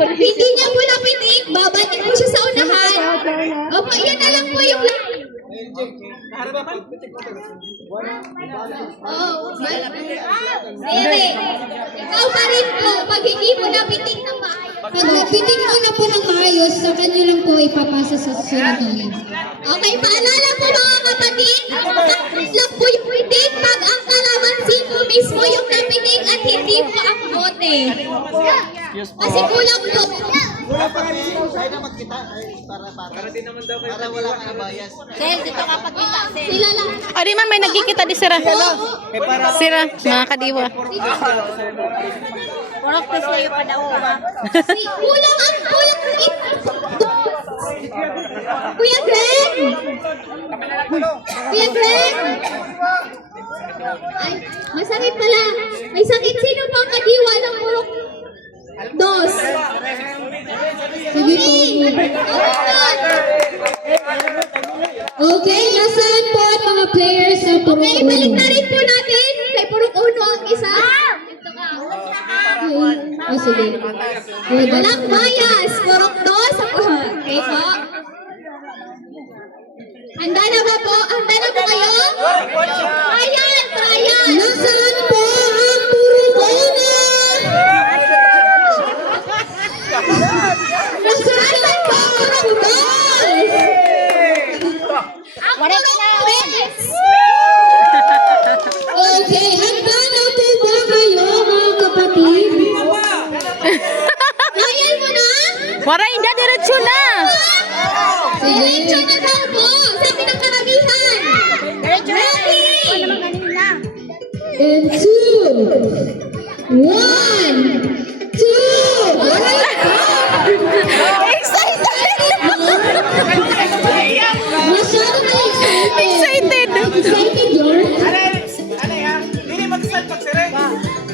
hindi niya po napitik, babalik po siya sa unahan. Opo, yan na lang po yung Siri, ikaw pa rin po, pag hindi mo napitik ng maayos. Pag napitik mo na po ng maayos, sa kanya lang po ipapasa sa susunod. Okay, paalala po mga kapatid, tapos lang po yung pitik pag ang kalamansi po mismo yung napitik at hindi po ang bote. Kasi kulang po. Wala pa rin tayo na magkita para din naman daw para wala ka na bias. Sel, dito ka pagkita, Sel. Sila lang. O, di man, may nagkikita di sira. Sira, mga kadiwa. Purok pa sa'yo pa daw ba? Kulang ang kulang. Kuya Greg! Kuya Greg! Ay, masakit pala. May sakit. Sino pang kadiwa ng purok? Dos. Sige po. Okay, nasaan po ang mga players sa Purok Okay, Uno? balik na rin po natin. Kay purok uno ang isa. Oh, sige. Walang bias. Purok dos. Okay po. Handa na ba po? Handa na po kayo? Ayan, trial. Nasaan po ang Purok Uno? Nasaan po ang Purok Dos? Wala pinawin. Okay, handa na po ba kayo mga kapatid? Trial mo na? Waray na, diretso na. Diretso na daw po. Sabi ng karamihan. Ready? And 2, 1, 2. Masyado na excited. Excited, George? Ano ya? Hindi mag-start magsire.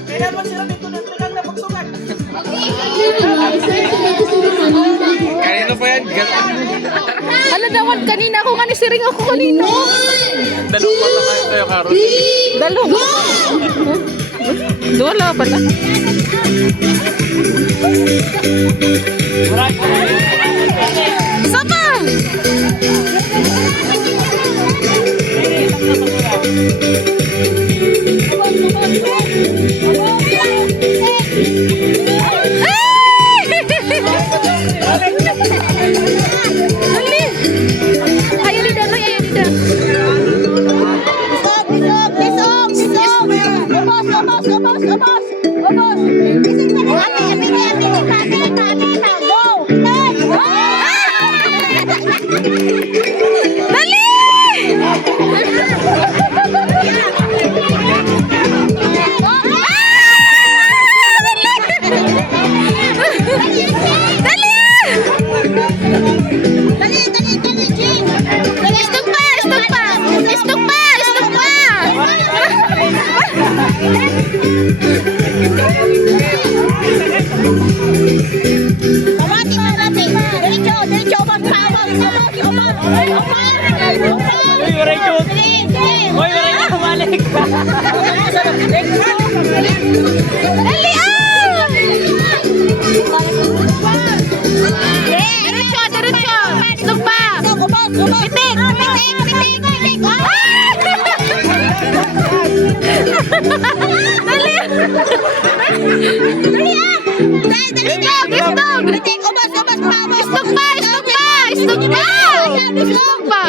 Kaya magsire dito na magsugat. Excited ako sa kanina. Kanino pa yan? Hala dawan, kanina ako nga ni siring ako kanina. 1, Dalawang mata kayo tayo, Karo. 3, Dalawa. Dua lang pala. Sama! Dali! Ayaw ni Danoy, ayaw ni Danoy. Istok pa!